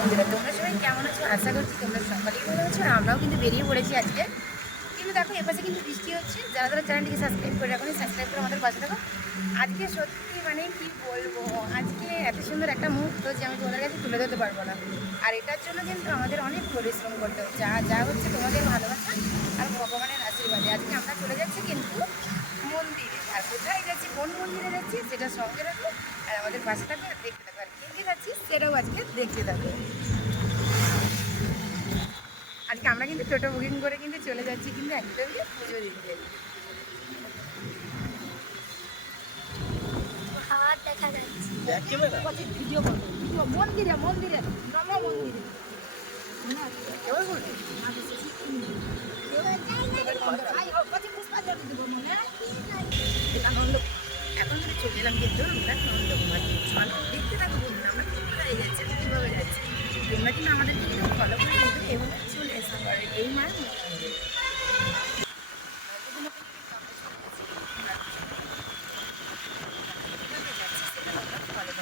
বন্ধুরা, তোমরা সবাই কেমন আছো? আশা করছি তোমরা সকালেই ভালো আছো আমরাও কিন্তু বেরিয়ে পড়েছি আজকে। কিন্তু দেখো, এপাশে কিন্তু বৃষ্টি হচ্ছে। যারা যারা চ্যানেলটিকে সাবস্ক্রাইব করে রাখো, সাবস্ক্রাইব করে আমাদের পাশে থাকো। আজকে সত্যি মানে কি বলব, আজকে এত সুন্দর একটা মুহূর্ত যে আমি তোমাদের কাছে তুলে ধরতে পারব না। আর এটার জন্য কিন্তু আমাদের অনেক পরিশ্রম করতে হচ্ছে। আর যা হচ্ছে তোমাদের ভালোবাসা আর ভগবানের আশীর্বাদে। আজকে আমরা চলে যাচ্ছি কিন্তু মন্দিরে। আর কোথায় যাচ্ছি, কোন মন্দিরে যাচ্ছি, সেটা সঙ্গে রাখো। আমাদের পাশে থাকবে আর দেখতে থাকবে আর কে কে যাচ্ছি সেটাও আজকে দেখতে থাকবে আজকে আমরা কিন্তু টোটো বুকিং করে কিন্তু চলে যাচ্ছি কিন্তু একদমই পুজো দিতে। দেখা যাচ্ছে। মন্দিরে মন্দিরে। নম চলে এলাম কিন্তু আমরা নন্দকুমার চলো। দেখতে থাকব বন্ধুরা, আমরা কোথায় যাচ্ছি কীভাবে যাচ্ছি? তোমরা কিন্তু আমাদের কিন্তু ফলো করে কিন্তু এভাবে চলে আসতে পারো এই মায়ের মন্দিরে। ফলো